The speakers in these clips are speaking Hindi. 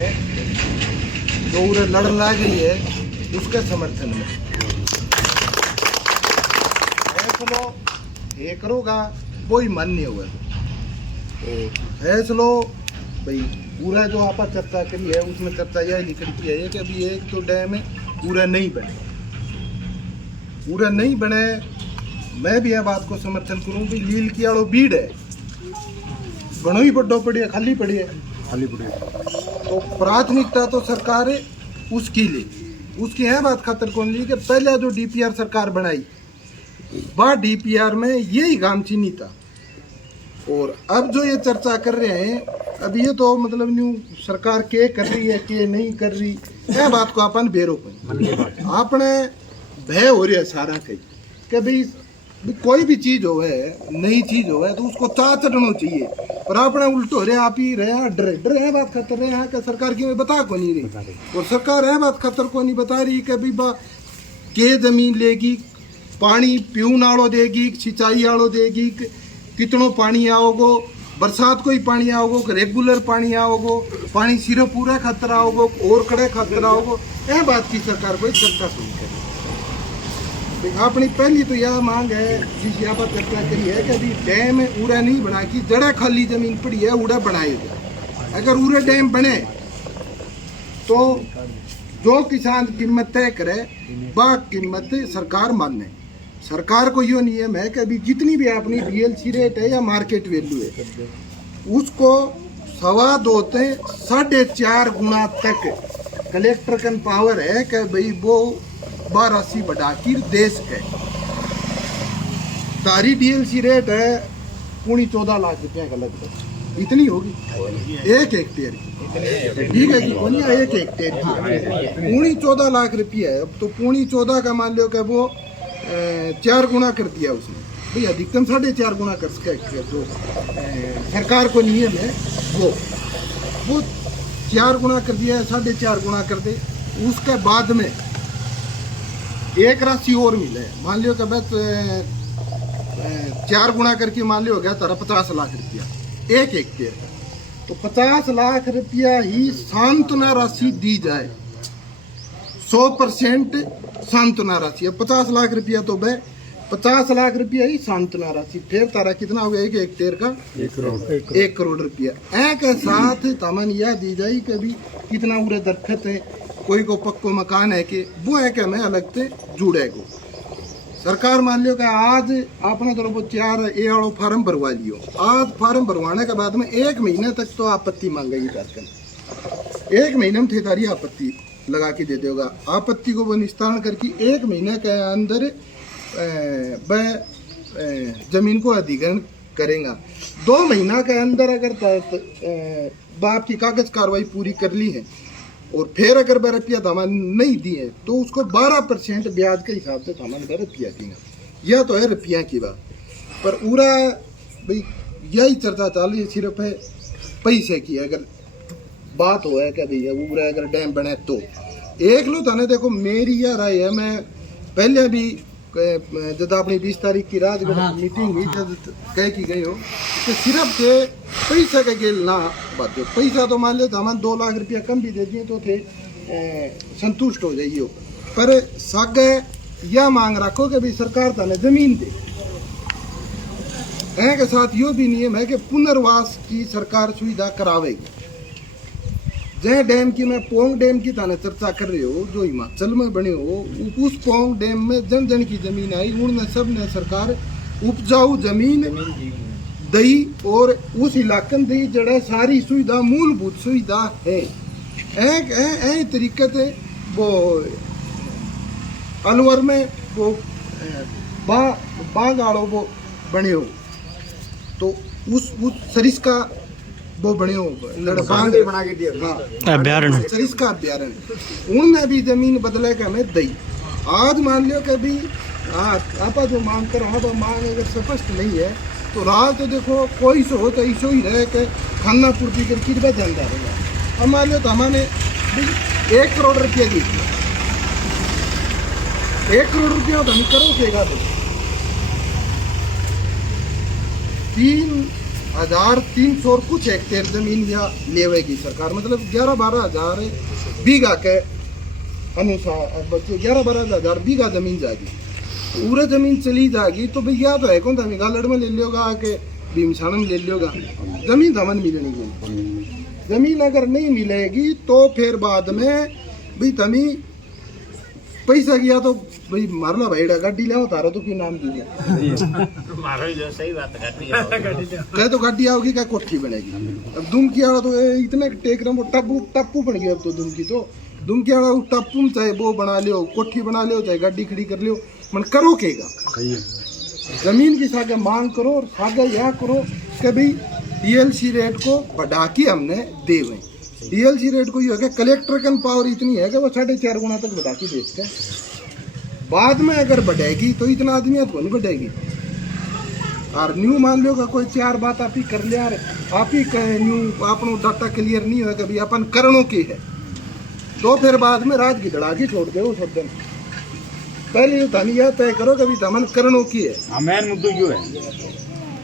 जो उरे लड़ना के लिए उसके समर्थन में फैसलो ये करोगा कोई मन नहीं हुआ। तो फैसलो भाई पूरा जो आप चर्चा करी है उसमें चर्चा यह निकलती है कि अभी एक तो डैम पूरा नहीं बने। मैं भी यह बात को समर्थन करूं भी लील की आड़ो भीड़ है घणो ही बड्डो पड़ी है खाली पड़ी है तो प्राथमिकता तो सरकार उसकी ली उसकी है बात खातर कौन ली कि पहले जो डीपीआर सरकार बनाई वह डीपीआर में यही काम चीनी था। और अब जो ये चर्चा कर रहे हैं अब ये तो मतलब न्यू सरकार के कर रही है के नहीं कर रही यह बात को अपन बेरो आपने भय हो रही है सारा कहीं कि भाई कोई भी चीज हो है नई चीज हो है तो उसको चा चढ़ना चाहिए और आपने उल्टो रहे आप ही रहे डर है बात खतर रहे हैं कि सरकार की बता को नहीं रही और सरकार है बात खतर को नहीं बता रही कि भाई बा के जमीन लेगी पानी पीने आड़ो देगी सिंचाई आड़ो देगी कितनो पानी आओगो बरसात को ही पानी आओगो रेगुलर पानी आओगो पानी सिर्फ पूरा खतरा आओगो और कड़े खतरा आओगो यह बात की सरकार को चर्चा सुनी करे। अपनी पहली तो यह मांग है जिस यहाँ पर चर्चा करी है कि अभी डैम उड़ा नहीं बना की जड़े खाली जमीन पड़ी है उड़ा बनाएगा। अगर उड़े डैम बने तो जो किसान कीमत तय करे वह कीमत सरकार माने। सरकार को यो नियम है कि अभी जितनी भी अपनी बीएलसी रेट है या मार्केट वैल्यू है उसको 2.25 से 4.5 गुना तक कलेक्टर का पावर है कि भाई वो 12 बढ़ा के देश है। सारी डीएलसी रेट है 14.5 लाख रुपया का लगभग इतनी होगी एक हेक्टेयर की ठीक है जी बोलिए एक हेक्टेयर की 14.5 लाख रुपया है। अब तो 14.5 का मान लो कि वो 4 गुना कर दिया उसने भाई अधिकतम 4.5 गुना कर सके जो सरकार को नियम है वो 4 गुना कर दिया है 4.5 गुना कर दे। उसके बाद में एक राशि और मिले मान लियो कि बस 4 गुना करके मान लियो हो गया तारा 50 लाख रुपया एक हेक्टेयर का तो 50 लाख रुपया ही सांत्वना राशि दी जाए 100% सांत्वना राशि। अब 50 लाख रुपया तो भाई 50 लाख रुपया ही सांत्वना राशि फिर तारा कितना हो गया एक हेक्टेयर का 1 करोड़ रुपया के साथ तमन यह दी जाए कि अभी कितना उरे दरखत है कोई को पक्को मकान है कि वो है कि हमें अलग से जुड़ेगो। सरकार मान लियो कि आज आपने तो वो 4 ए वालों फार्म भरवा लियो आज फार्म भरवाने के बाद में 1 महीने तक तो आपत्ति मांगेगी कार्यक्रम 1 महीने में ठेकेदारी आपत्ति लगा के दे देगा। आपत्ति को वो निस्तारण करके 1 महीने के अंदर वह जमीन को अधिग्रहण करेगा। 2 महीना के अंदर अगर बाप की कागज कार्रवाई पूरी कर ली है और फिर अगर वह रुपया धमान नहीं दिए तो उसको 12% ब्याज के हिसाब से धमान वह रुपया देगा। यह तो है रुपया की बात पर पूरा भाई यही चर्चा चल रही है सिर्फ है पैसे की। अगर बात हो है क्या भैया पूरा अगर डैम बने तो एक लो थाने देखो मेरी यह राय है मैं पहले भी जब अपनी 20 तारीख की रात मीटिंग हुई जब कह की गई हो तो सिर्फ के पैसा का गेल ना बात पैसा तो मान लो हमारे 2 लाख रुपया कम भी दे दिए तो थे संतुष्ट हो जाइए पर साग यह मांग रखो कि भाई सरकार थाने जमीन दे के साथ यो भी नियम है कि पुनर्वास की सरकार सुविधा करावेगी। जय डैम की मैं पोंग डैम की थाने चर्चा कर रहे हो जो हिमाचल में बने हो उस पोंग डैम में जन जन की जमीन आई उनने सब ने सरकार उपजाऊ जमीन दई और उस इलाके में दी जड़े सारी सुविधा मूलभूत सुविधा है ए तरीके से वो अलवर में वो बाग आड़ो वो बने हो तो उस सरिस्का वो बने हो बना के दिया अभ्यारण्य सरिस्का अभ्यारण्य उनमें भी जमीन बदले के हमें दई। आज मान लियो कि अभी आप जो मांग कर वो मांग अगर स्पष्ट नहीं है तो राह तो देखो कोई सो हो तो ऐसो ही रहे कि खाना पूर्ति करके धंधा रहेगा। अब मान लो तो हमारे 1 करोड़ रुपया दी 1 करोड़ रुपया तो हम करो देगा तो 1300 और कुछ हेक्टेयर जमीन यहाँ लेवेगी सरकार, मतलब 11-12 हजार बीघा के अनुसार 11-12 हजार बीघा जमीन जाएगी। पूरा जमीन चली जाएगी तो भैया तो है कौन था गालड़ में ले लियोगा, आके भीमसाना में ले लियोगा, जमीन तो हमें मिलनी चाहिए। जमीन अगर नहीं मिलेगी तो फिर बाद में भाई तमी पैसा किया तो भाई मारना भाई गाड़ी ले तारा तो क्यों नाम दिया सही बात है, कह तो गाड़ी आओगी क्या कोठी बनेगी। अब दुमकी वाला तो इतने टेक रहा वो टप्पू बन गया। अब तो दुमकी वाला टप्पू में चाहे वो बना लियो, कोठी बना लियो, चाहे गाड़ी खड़ी कर लियो, मन करो केगा जमीन की सागे मांग करो और सागे यह करो कि भाई डीएलसी रेट को बढ़ा के हमने देवे। डीएलसी रेट को ये है कि कलेक्टर का पावर इतनी है कि वो 4.5 गुना तक बढ़ा के देते हैं। बाद में अगर बढ़ेगी तो इतना आदमी तो नहीं बढ़ेगी। और न्यू मान लो का कोई 4 बात आप ही कर लिया, आप ही न्यू आपनो डाटा क्लियर नहीं होगा कभी अपन करणों की है तो फिर बाद में रात की दड़ा के छोड़ दे उस दिन। पहले धन यह तय करो कभी धमन करणों की है। मेन मुद्दा क्यों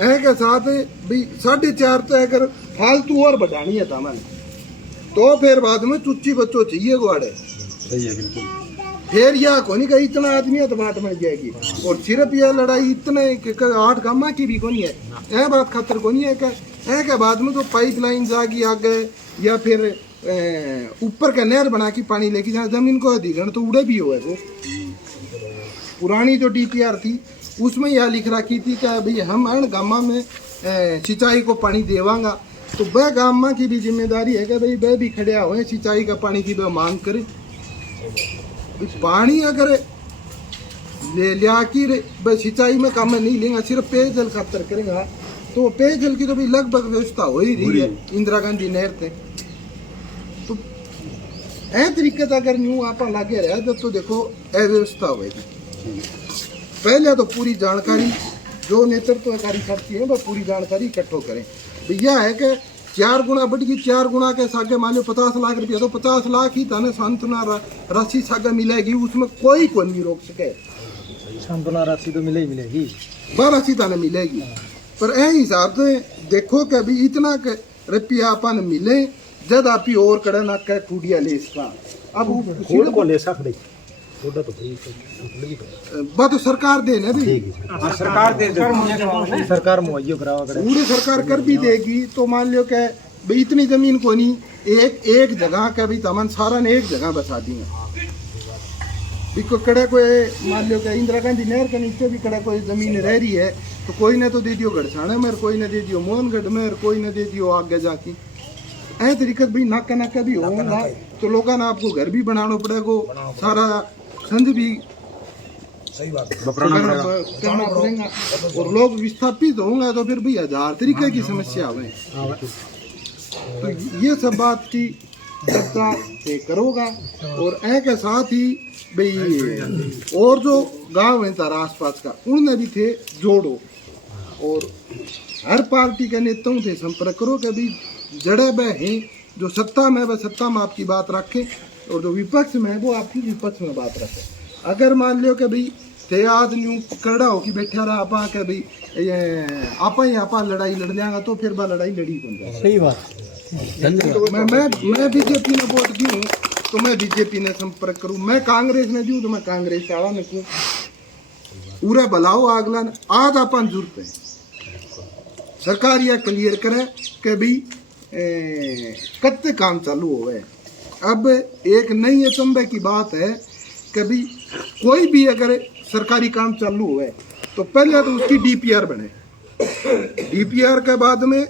है के साथ भाई 4.5 तो अगर फालतू और बढ़ानी है धमन तो फिर बाद में चुच्ची बच्चों चाहिए गुआड़े। सही है बिल्कुल। फिर यह कोनी का इतना आदमी है तो बात बन जाएगी। और सिर्फ यह लड़ाई इतने 8 गामा की भी कोनी है, यह बात खतर कोनी है के बाद में तो पाइपलाइन जागी आगे या फिर ऊपर का नहर बना के पानी लेके जहाँ जमीन को अधिग्रहण तो उड़े भी हुआ है। पुरानी जो डीपीआर थी उसमें यह लिख रखी थी कि भाई हम अण गामा में सिंचाई को पानी देवांगा, तो वह गामा की भी जिम्मेदारी है कि भाई वह भी खड़िया हुए सिंचाई का पानी की वह मांग करे। पानी अगर ले लिया कि सिंचाई में काम में नहीं लेंगे, सिर्फ पेयजल खातर करेंगे तो पेयजल की तो भी लगभग व्यवस्था हो ही रही है इंदिरा गांधी नहर से। तो ऐ तरीके से अगर न्यू आप लागे रहा तो देखो अव्यवस्था होगी। पहले तो पूरी जानकारी जो नेतृत्वकारी शक्ति है वह पूरी जानकारी इकट्ठो करें। भैया है कि 4 गुना बढ़ गई, 4 गुना के सागे मान लो 50 लाख रुपया, तो 50 लाख ही धन सांत्वना राशि सागे मिलेगी, उसमें कोई नहीं रोक सके। सांत्वना राशि तो मिलेगी, वह राशि धन मिलेगी। पर ऐ हिसाब से देखो कि अभी इतना रुपया अपन मिले जब आप ही और कड़े ना कह खूडिया ले इसका अब खोल को ले सकते बात तो सरकार दे ना भी सरकार मुहैया करावा करे पूरी सरकार कर भी देगी तो मान लो कि भाई इतनी जमीन को नहीं एक जगह का भी तमन सारा ने एक जगह बसा दी कड़े कोई मान लो कि इंदिरा गांधी नहर के नीचे भी कड़े कोई जमीन रह रही है तो कोई ने तो दे दियो गड़साने में, कोई ने दे दियो मोहनगढ़ में, कोई ने दे दियो आगे जाके। ऐ तरीके भी नाका भी होगा तो लोगों ने आपको घर भी बनाना पड़ेगा, सारा संज भी सही बात करना पड़ेगा और लोग विस्थापित होंगे तो फिर भी 1000 तरीके की समस्या हुए। तो ये सब बात की चर्चा करोगा और ऐ के साथ ही भाई और जो गांव है तारा आसपास का उनमें भी थे जोड़ो और हर पार्टी के नेताओं से संपर्क करो कि भाई जड़े बह हैं जो सत्ता में वह सत्ता में आपकी बात रखे और जो विपक्ष में है वो आपकी विपक्ष में बात रखे। अगर मान लो कि भाई थे आज न्यू करड़ा हो कि बैठा रहा आपा के भाई आपा लड़ाई लड़ जाएगा तो फिर वह लड़ाई लड़ी बन जाएगी। सही बात। तो मैं बीजेपी ने वोट दी हूँ तो मैं बीजेपी ने संपर्क करूँ, मैं कांग्रेस ने दी तो मैं कांग्रेस वाला ने क्यों पूरा भलाओ आगला आज अपन जरूरत है सरकार यह क्लियर करे कि भाई कत्ते काम चालू हो गए। अब एक नई अचंभे की बात है कि भाई कोई भी अगर सरकारी काम चालू हुआ तो पहले तो उसकी डीपीआर बने, डीपीआर के बाद में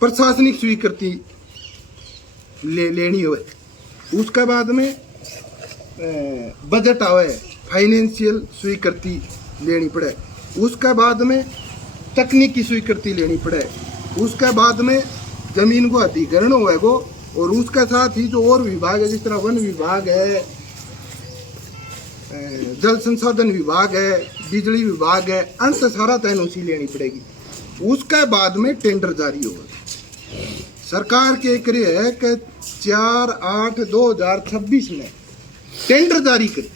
प्रशासनिक स्वीकृति लेनी हो, उसके बाद में बजट आवे फाइनेंशियल स्वीकृति लेनी पड़े, उसके बाद में तकनीकी स्वीकृति लेनी पड़े, उसके बाद में जमीन को अधिग्रहण होएगो और उसके साथ ही जो और विभाग है जिस तरह वन विभाग है, जल संसाधन विभाग है, बिजली विभाग है, अंत सारा तैनोसी लेनी पड़ेगी। उसके बाद में टेंडर जारी होगा। सरकार के एक है कि 4/8/2026 में टेंडर जारी करी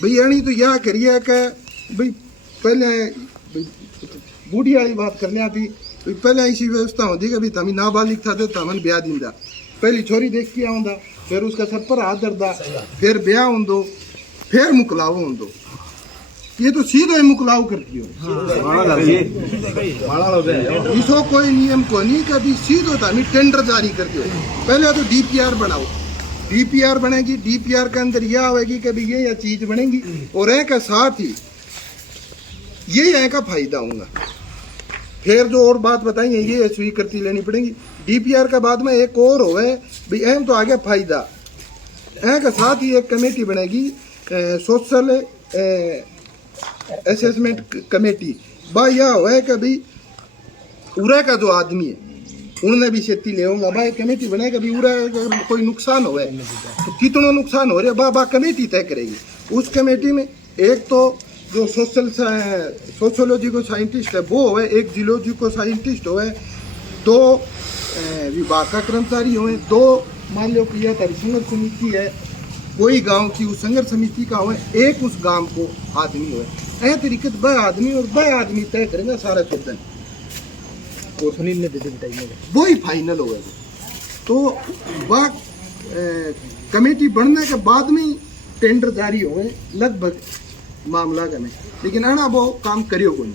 भाई यानी तो यह करिए कि भाई पहले बूढ़ी वाली बात करने आती पहले ऐसी व्यवस्था होती कि भाई तमी नाबालिग था तो तमन ब्याह दिंदा, पहली छोरी देख के आउंदा, फिर उसका सर पर हाथ धरदा, फिर ब्याह होंदो, फिर मुकलाव होंदो। ये तो सीधो ही मुकलाव करती हो। इसो कोई नियम को नहीं, कभी सीधो तमी टेंडर जारी करती हो। पहले तो डीपीआर बनाओ, डीपीआर बनेगी, डीपीआर के अंदर यह आएगी कि भाई ये चीज बनेगी, और एक साथ ही ये का फायदा होगा। फिर जो और बात बताइए ये स्वीकृति लेनी पड़ेगी। डीपीआर का बाद में एक और हो है भाई, अहम तो आ गया फायदा, के साथ ही एक कमेटी बनेगी, सोशल असेसमेंट कमेटी। बा यह हो है कि भाई उरे का जो आदमी है उन्हें भी खेती ले होगा, बा कमेटी बनाएगा भी उरे अगर कोई नुकसान हो तो कितना नुकसान हो रहा है बा कमेटी तय करेगी। उस कमेटी में एक तो जो सोशोलॉजी को साइंटिस्ट है वो है, एक जियोलॉजी को साइंटिस्ट हो है, 2 विभाग का कर्मचारी हो, 2 मान लो कि यह संघर्ष समिति है कोई गांव की, उस संघर्ष समिति का हो, एक उस गांव को आदमी हो। ऐ तरीके से वह आदमी और वह आदमी तय करेंगे सारा चुनाव, सुनील ने दे बताइए वो ही फाइनल होगा। तो वह कमेटी बनने के बाद में टेंडर जारी हो गए लगभग मामला का नहीं, लेकिन आना वो काम करियो को नहीं।